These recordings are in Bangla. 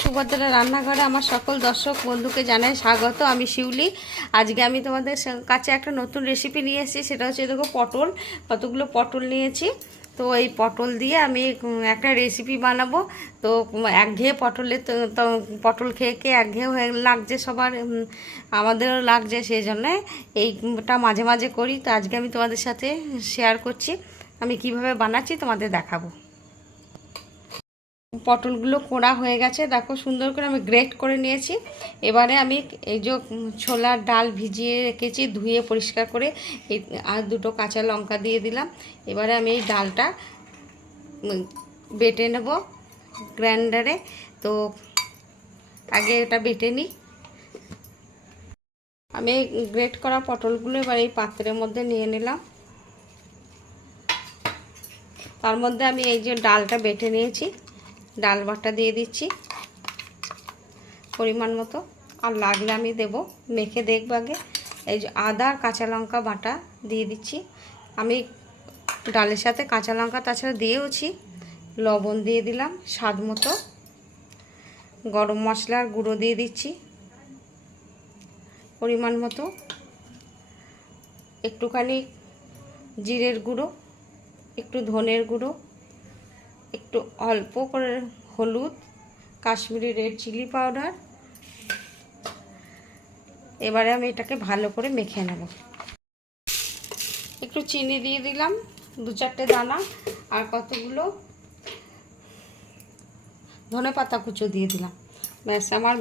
সুভদ্রা রান্নাঘরে আমার সকল দর্শক বন্ধুকে জানাই স্বাগত। আমি শিউলি। আজকে আমি তোমাদের কাছে একটা নতুন রেসিপি নিয়ে এসেছি। সেটা হচ্ছে দেখো পটল, কতগুলো পটল নিয়েছি। তো এই পটল দিয়ে আমি একটা রেসিপি বানাবো। তো একঘেয়ে পটলের তো পটল খেয়ে খেয়ে একঘেয়ে হয়ে লাগছে সবার, আমাদেরও লাগছে, সেই জন্যে এইটা মাঝে মাঝে করি। তো আজকে আমি তোমাদের সাথে শেয়ার করছি আমি কিভাবে বানাচ্ছি, তোমাদের দেখাবো। পটলগুলো কোড়া হয়ে গেছে, দেখো সুন্দর করে আমি গ্রেট করে নিয়েছি। এবারে আমি এই যে ছোলার ডাল ভিজিয়ে রেখেছি, ধুয়ে পরিষ্কার করে, এই আর দুটো কাঁচা লঙ্কা দিয়ে দিলাম। এবারে আমি এই ডালটা বেটে নেব গ্রাইন্ডারে। তো আগে এটা বেটে নিই। আমি গ্রেট করা পটলগুলো এবার এই পাত্রের মধ্যে নিয়ে নিলাম। তার মধ্যে আমি এই যে ডালটা বেটে নিয়েছি, ডাল বাটা দিয়ে দিচ্ছি পরিমাণ মতো। আর লাগলে আমি দেব, মেখে দেখব আগে। এই যে আদা আর কাঁচা লঙ্কা বাটা দিয়ে দিচ্ছি আমি ডালের সাথে। কাঁচা লঙ্কা তাছাড়া দিয়েওছি। লবণ দিয়ে দিলাম স্বাদ মতো। গরম মশলার গুঁড়ো দিয়ে দিচ্ছি পরিমাণ মতো। একটুখানি জিরের গুঁড়ো, একটু ধনের গুঁড়ো, একটু অল্প করে হলুদ, কাশ্মীরি রেড চিলি পাউডার। এবারে আমি এটাকে ভালো করে মেখে নেব। একটু চিনি দিয়ে দিলাম, 2-4টে দানা, আর কতগুলো ধনেপাতা কুচো দিয়ে দিলাম। ব্যাস, আমার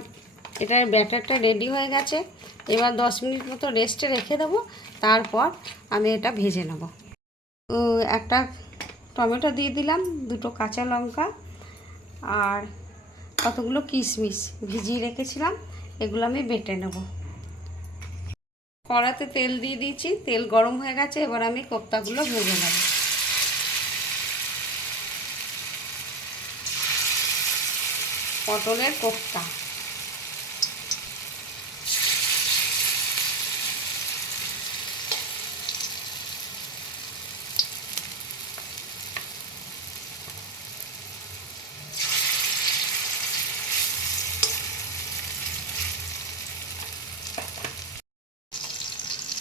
এটার ব্যাটারটা রেডি হয়ে গেছে। এবার 10 মিনিট মতো রেস্টে রেখে দেবো, তারপর আমি এটা ভেজে নেব। একটা টমেটো দিয়ে দিলাম, 2টো কাঁচা লঙ্কা, আর কতগুলো কিশমিশ ভিজিয়ে রেখেছিলাম, এগুলো আমি বেটে নেব। কড়াতে তেল দিয়ে দিয়েছি, তেল গরম হয়ে গেছে। এবার আমি কোপ্তাগুলো ভেজে নেব। পটলের কোপ্তা।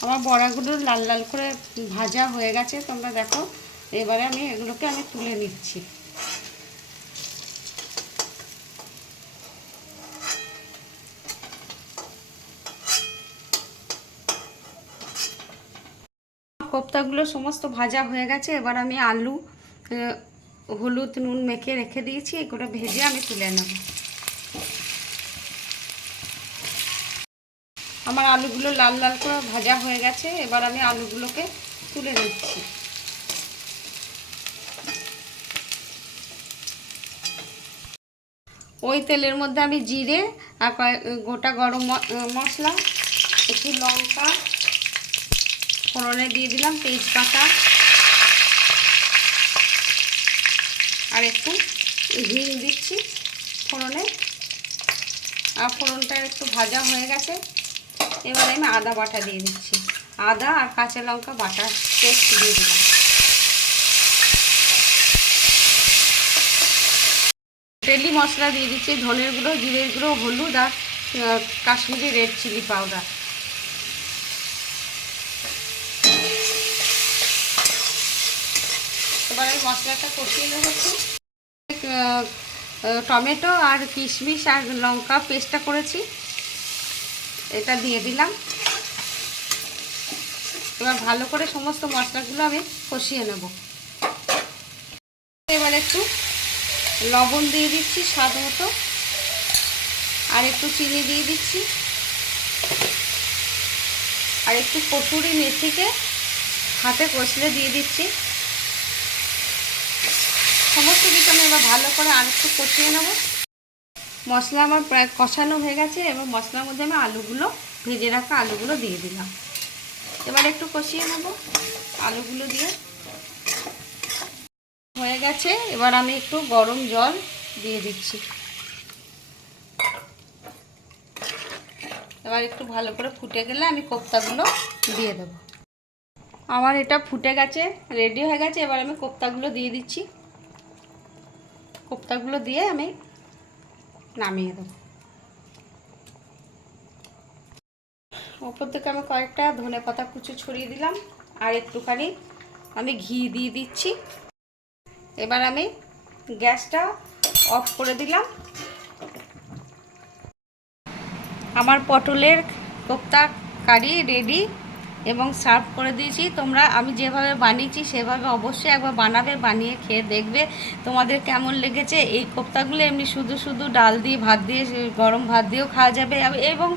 আমার বড়াগুলো লাল লাল করে ভাজা হয়ে গেছে, তোমরা দেখো। এবারে আমি এগুলোকে তুলে নিচ্ছি। কোপ্তাগুলো সমস্ত ভাজা হয়ে গেছে। এবার আমি আলু, হলুদ নুন মেখে রেখে দিয়েছি, এগুলো ভেজে আমি তুলে নেব। আমার আলুগুলো লাল লাল করে ভাজা হয়ে গেছে। এবার আমি আলুগুলোকে তুলে নিচ্ছি। ওই তেলের মধ্যে আমি জিরে আর গোটা গরম মশলা, একটু লঙ্কা ফোড়নে দিয়ে দিলাম, তেজপাতা আর একটু হিং দিচ্ছি ফোড়নে। আর ফোড়নটা একটু ভাজা হয়ে গেছে। এবারে আমি আদা বাটা দিয়ে দিচ্ছি, আদা আর কাঁচা লঙ্কা বাটা পেস্ট দিয়ে দিলাম। তেলি মশলা দিয়ে দিচ্ছি, ধনের গুঁড়ো, জিরের গুঁড়ো, হলুদ আর কাশ্মীরি রেড চিলি পাউডার। এবার এই মশলাটা কষিয়ে নেব। টমেটো আর কিশমিশ আর লঙ্কা পেস্টটা করেছি, এটা দিয়ে দিলাম। এবার ভালো করে সমস্ত মশলাগুলো আমি কষিয়ে নেব। এবার একটু লবণ দিয়ে দিচ্ছি স্বাদ মতো, আর একটু চিনি দিয়ে দিচ্ছি, আর একটু কসুরি মেথিকে হাতে কষলে দিয়ে দিচ্ছি। সমস্ত কিছু আমি এবার ভালো করে আর একটু কষিয়ে নেব। মশলা আমার প্রায় কষানো হয়ে গেছে। এবার মশলার মধ্যে আমি আলুগুলো, ভেজে রাখা আলুগুলো দিয়ে দিলাম। এবার একটু কষিয়ে নেব আলুগুলো দিয়ে। হয়ে গেছে। এবার আমি একটু গরম জল দিয়ে দিচ্ছি। এবার একটু ভালো করে ফুটে গেলে আমি কোপ্তাগুলো দিয়ে দেব। আমার এটা ফুটে গেছে, রেডি হয়ে গেছে। এবার আমি কোপ্তাগুলো দিয়ে দিচ্ছি। কোপ্তাগুলো দিয়ে আমি নামিয়ে দেবো। ওপর থেকে আমি কয়েকটা ধনেপাতা কুচি ছড়িয়ে দিলাম, আর একটুখানি আমি ঘি দিয়ে দিচ্ছি। এবার আমি গ্যাসটা অফ করে দিলাম। আমার পটলের কোপ্তা কারি রেডি এবং সার্ভ করে দিয়েছি। তোমরা আমি যেভাবে বানিয়েছি সেভাবে অবশ্যই একবার বানাবে, বানিয়ে খেয়ে দেখবে তোমাদের কেমন লেগেছে। এই কোপ্তাগুলো এমনি শুধু শুধু ডাল দিয়ে, ভাত দিয়ে, গরম ভাত দিয়েও খাওয়া যাবে এবং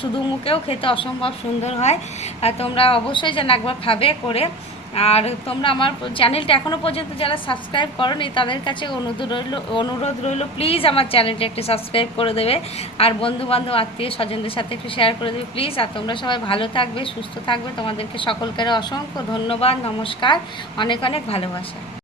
শুধু মুখেও খেতে অসম্ভব সুন্দর হয়। আর তোমরা অবশ্যই যেন একবার খাবে করে। আর তোমরা আমার চ্যানেলটা এখনও পর্যন্ত যারা সাবস্ক্রাইব করোনি তাদের কাছে অনুরোধ রইল প্লিজ আমার চ্যানেলটা একটু সাবস্ক্রাইব করে দেবে, আর বন্ধুবান্ধব আত্মীয় স্বজনদের সাথে একটু শেয়ার করে দেবে প্লিজ। আর তোমরা সবাই ভালো থাকবে, সুস্থ থাকবে, তোমাদেরকে সকলকে অসংখ্য ধন্যবাদ, নমস্কার, অনেক অনেক ভালোবাসা।